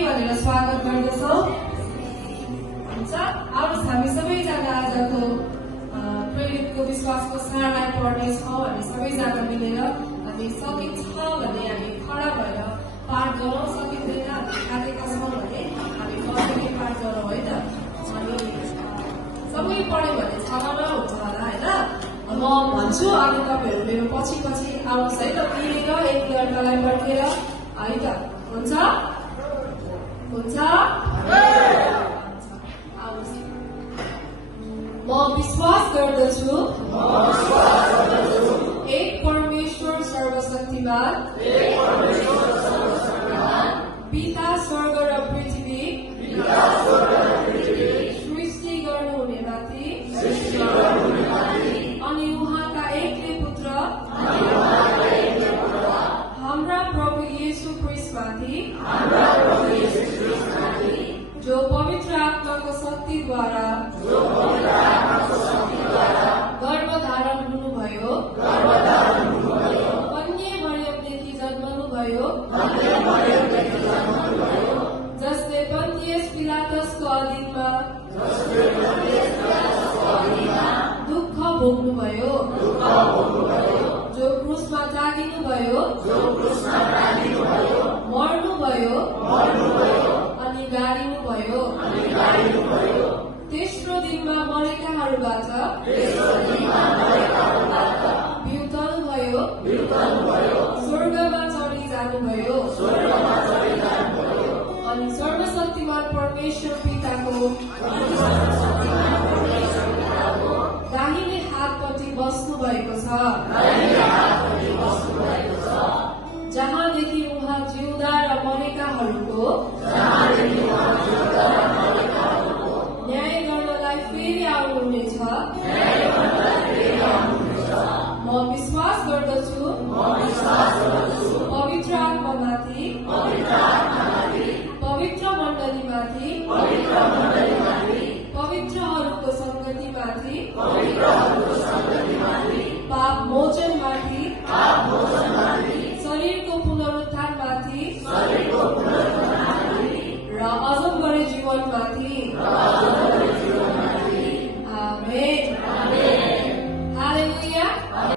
भनेर स्वागत गर्दछौँ। हुन्छ, आउनुहोस् हामी सबैजना आजको प्रेरितको विश्वासको सारलाई पढ्नेछौँ। हामी सबैजना मिलेर हामी सकिन्छ भने हामी खडा भएर पाठ गरौँ, सकिँदैन हामी थाकेका छौँ भने हामी बसेर पाठ गरौँ होइन। अनि सबै पढ्यो भने छलना हुन्छ होला होइन। म भन्छु अनि तपाईँहरू मेरो पछि पछि आउनुहोस् है त, मिलेर एक अर्कालाई पर्खेर है त। हुन्छ हुन्छ, आउनुहोस्। म विश्वास गर्दछु एक परमेश्वर सर्वशक्तिमान पिता स्वर्ग र पृथ्वी सृष्टि गर्नुहुने माथि अनि उहाँका एक्लै पुत्र हाम्रा प्रभु येशू ख्रीष्टमाथि जो पवित्र आत्माको शक्तिद्वारा गर्भधारण हुनुभयो, कन्या मरियमदेखि जन्मनुभयो, जसले पन्तियस पिलातसको अधीनमा दुःख भोग्नुभयो, जो क्रुसमा टाँगिनुभयो, मर्नुभयो अनि गाडिनुभयो, तेस्रो दिनमा मरेकाहरूबाट बिउतनुभयो, स्वर्गमा चढी जानुभयो अनि सर्वशक्तिमान परमेश्वर पिताको दाहिने हातपट्टि बस्नु भएको छ, जहाँदेखि उहाँ जिउँदा र मरेकाहरूको न्याय गर्नलाई फेरि आउनुहुनेछ। म विश्वास गर्दछु